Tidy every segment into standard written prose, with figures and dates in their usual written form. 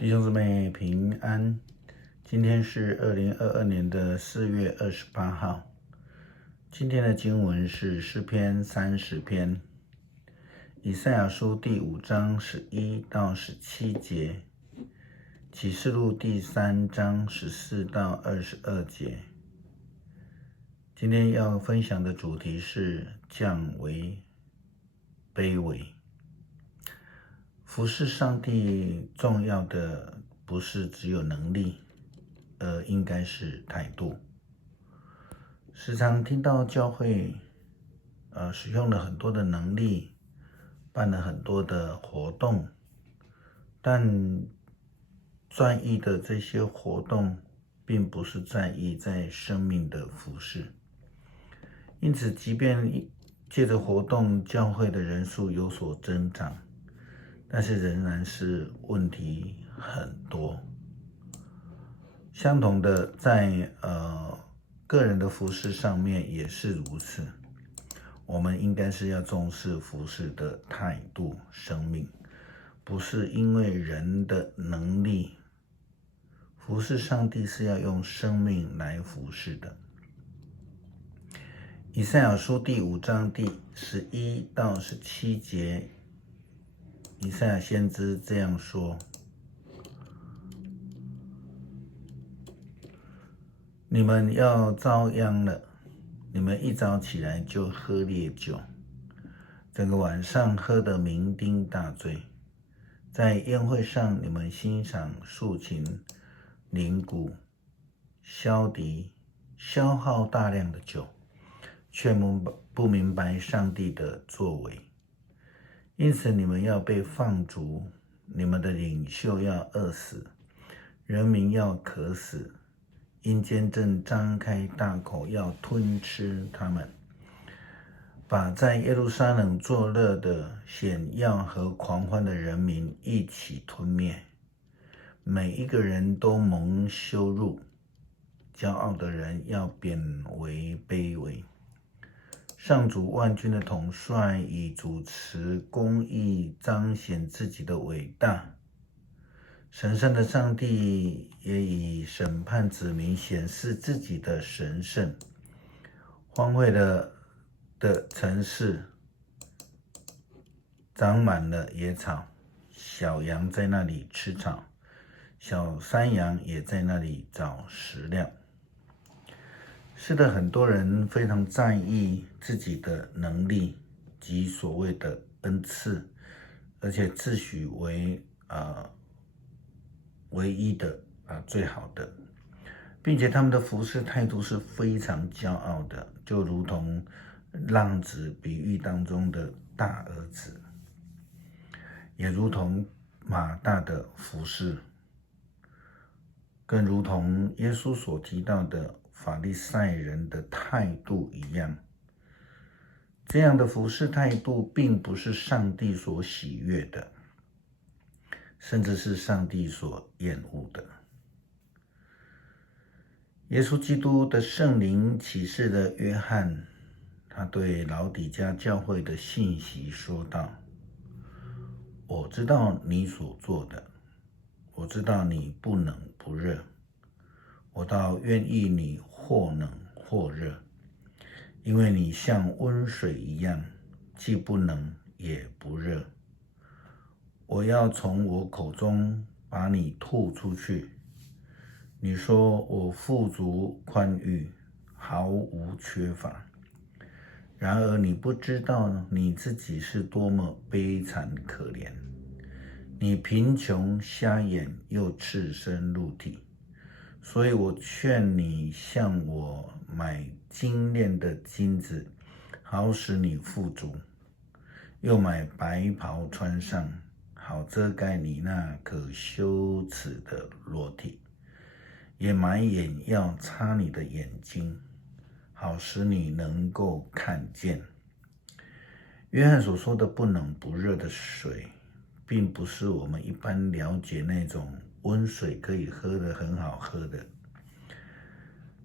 弟兄姊妹平安，今天是2022年的4月28号。今天的经文是诗篇30篇，以赛亚书第5章11到17节，启示录第3章14到22节。今天要分享的主题是降为卑微。服侍上帝重要的不是只有能力，而应该是态度。时常听到教会使用了很多的能力，办了很多的活动，但专一的这些活动并不是在意在生命的服侍。因此即便借着活动教会的人数有所增长，但是仍然是问题很多。相同的，在个人的服事上面也是如此。我们应该是要重视服事的态度、生命，不是因为人的能力。服事上帝是要用生命来服事的。以赛亚书第5章第11到17节，以赛亚先知这样说：你们要遭殃了，你们一早起来就喝烈酒，整个晚上喝得酩酊大醉，在宴会上你们欣赏竖琴、铃鼓、箫笛，消耗大量的酒，却不明白上帝的作为。因此你们要被放逐，你们的领袖要饿死，人民要渴死，阴间正张开大口要吞吃他们，把在耶路撒冷作乐的、显耀和狂欢的人民一起吞灭。每一个人都蒙羞辱，骄傲的人要贬为卑微。上主万军的统帅以主持公义彰显自己的伟大，神圣的上帝也以审判子民显示自己的神圣。荒废的城市长满了野草，小羊在那里吃草，小山羊也在那里找食料。是的，很多人非常在意自己的能力及所谓的恩赐，而且自诩为唯一的最好的，并且他们的服事态度是非常骄傲的，就如同浪子比喻当中的大儿子，也如同马大的服事，更如同耶稣所提到的法利赛人的态度一样。这样的服事态度并不是上帝所喜悦的，甚至是上帝所厌恶的。耶稣基督的圣灵启示了约翰，他对老底嘉教会的信息说道：我知道你所做的，我知道你不冷不热，我倒愿意你或冷或热，因为你像温水一样，既不冷也不热。我要从我口中把你吐出去。你说我富足宽裕，毫无缺乏。然而你不知道你自己是多么悲惨可怜。你贫穷瞎眼又赤身露体，所以我劝你向我买精炼的金子，好使你富足，又买白袍穿上，好遮盖你那可羞耻的裸体，也买眼药擦你的眼睛，好使你能够看见。约翰所说的不冷不热的水，并不是我们一般了解那种温水可以喝的很好喝的。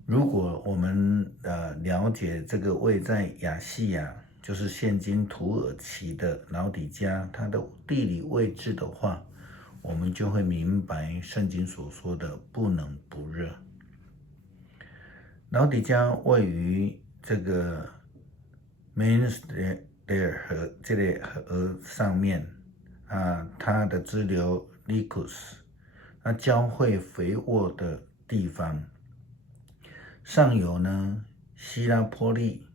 如果我们了解这个位在亚细亚，就是现今土耳其的老底嘉，它的地理位置的话，我们就会明白圣经所说的不冷不热。老底嘉位于这个 Mainster 河这个河上面啊，它的支流 Lycus， 那交汇肥沃的地方，上游呢希拉波利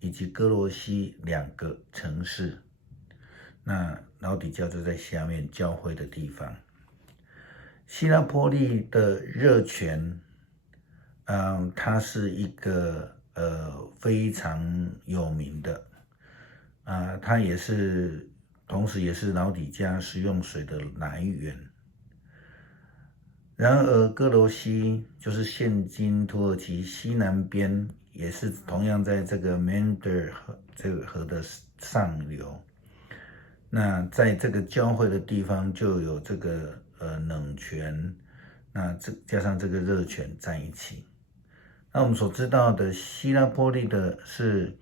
以及哥罗西两个城市，那老底嘉就在下面交汇的地方。希拉波利的热泉，它是一个非常有名的它也是同时也是老底嘉食用水的来源。然而哥罗西就是现今土耳其西南边，也是同样在这个 Meander 这个河的上流。那在这个交汇的地方就有这个冷泉，那加上这个热泉在一起。那我们所知道的希拉波利的是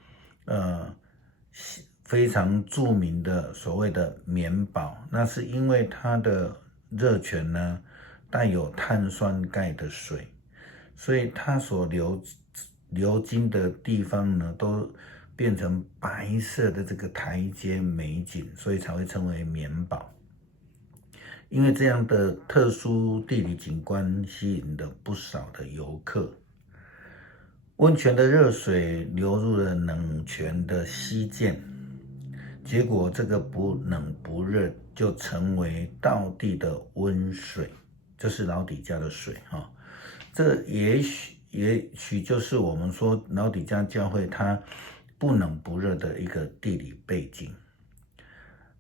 非常著名的所谓的棉堡，那是因为它的热泉呢带有碳酸钙的水，所以它所流经的地方呢都变成白色的这个台阶美景，所以才会称为棉堡。因为这样的特殊地理景观吸引了不少的游客。温泉的热水流入了冷泉的溪涧，结果这个不冷不热就成为道地的温水，这是老底嘉的水这也许就是我们说老底嘉教会它不冷不热的一个地理背景。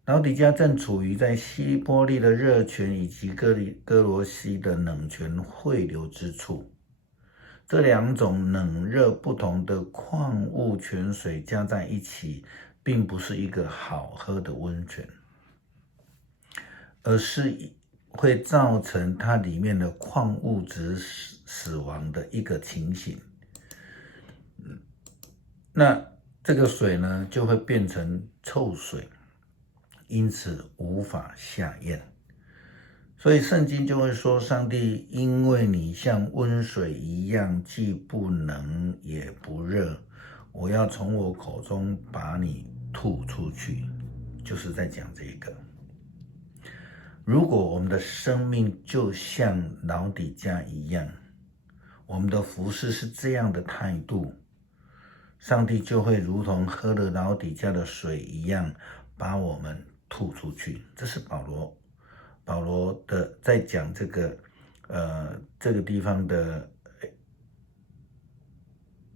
老底嘉正处于在希波利的热泉以及哥罗西的冷泉汇流之处，这两种冷热不同的矿物泉水加在一起，并不是一个好喝的温泉，而是会造成它里面的矿物质死亡的一个情形。那这个水呢，就会变成臭水，因此无法下咽。所以圣经就会说，上帝因为你像温水一样，既不冷也不热，我要从我口中把你吐出去，就是在讲这个。如果我们的生命就像老底嘉一样，我们的服事是这样的态度，上帝就会如同喝了老底嘉的水一样，把我们吐出去。这是保罗的在讲这个地方的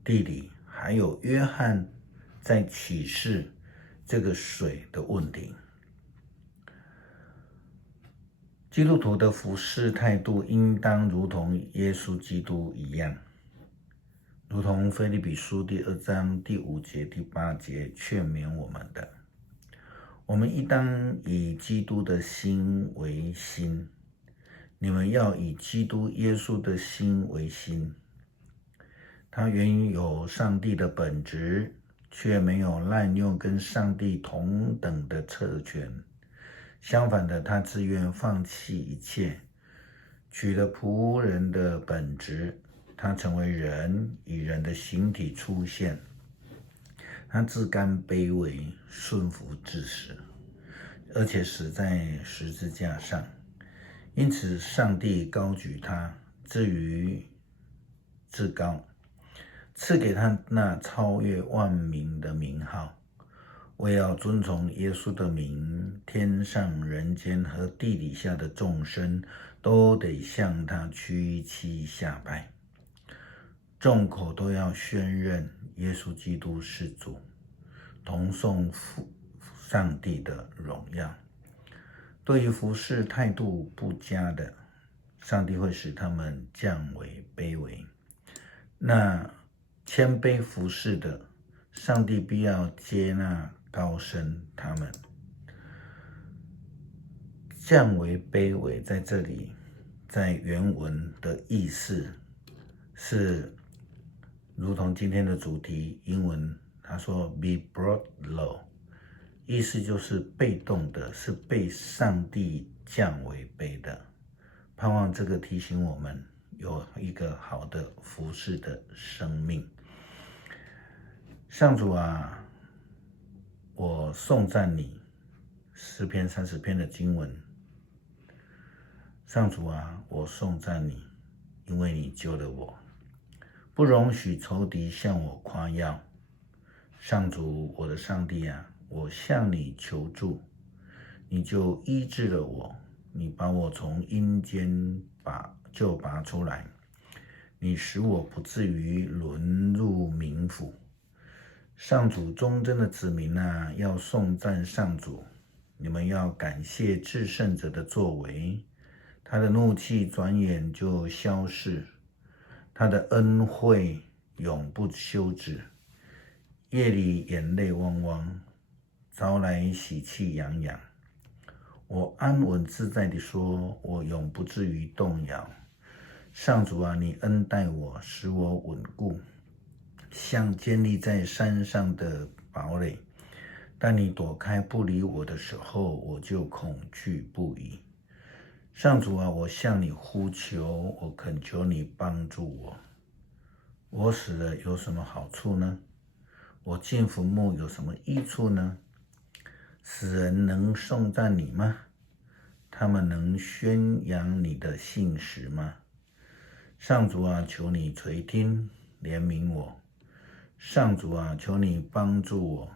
地理，还有约翰在启示这个水的问题。基督徒的服事态度应当如同耶稣基督一样，如同腓立比书第2章第5节第8节劝勉我们的，我们应当以基督的心为心，你们要以基督耶稣的心为心。他原有上帝的本质，却没有滥用跟上帝同等的特权。相反的，他自愿放弃一切，取了仆人的本质，他成为人，以人的形体出现。他自甘卑微，顺服至死，而且死在十字架上。因此上帝高举他，至于至高，赐给他那超越万名的名号。为要遵从耶稣的名，天上人间和地底下的众生都得向他屈膝下拜，众口都要宣认耶稣基督是主，同颂父上帝的荣耀。对于服事态度不佳的，上帝会使他们降为卑微；那谦卑服事的，上帝必要接纳高升他们。降为卑微在这里在原文的意思是如同今天的主题英文他说 be brought low， 意思就是被动的，是被上帝降为卑的。盼望这个提醒我们有一个好的服侍的生命。上主啊，我颂赞你，诗篇30篇的经文。上主啊，我颂赞你，因为你救了我，不容许仇敌向我夸耀。上主，我的上帝啊，我向你求助，你就医治了我，你把我从阴间拔出来，你使我不至于沦入冥府。上主忠贞的子民啊，要颂赞上主，你们要感谢至圣者的作为，他的怒气转眼就消逝，他的恩惠永不休止。夜里眼泪汪汪，早来喜气洋洋。我安稳自在地说，我永不至于动摇。上主啊，你恩待我，使我稳固，像建立在山上的堡垒。当你躲开不理我的时候，我就恐惧不已。上主啊，我向你呼求，我恳求你帮助我。我死了有什么好处呢？我进坟墓有什么益处呢？死人能颂赞你吗？他们能宣扬你的信实吗？上主啊，求你垂听，怜悯我。上主啊，求你帮助我，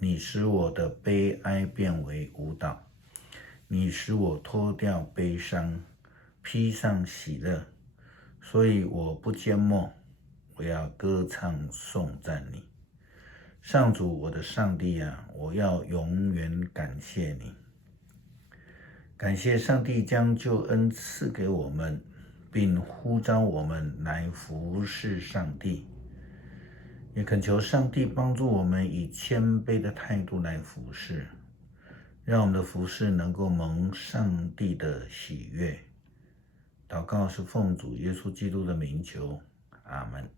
你使我的悲哀变为舞蹈，你使我脱掉悲伤，披上喜乐。所以我不缄默，我要歌唱颂赞你。上主，我的上帝啊，我要永远感谢你。感谢上帝将救恩赐给我们，并呼召我们来服侍上帝。也恳求上帝帮助我们以谦卑的态度来服侍，让我们的服侍能够蒙上帝的喜悦。祷告是奉主耶稣基督的名求，阿们。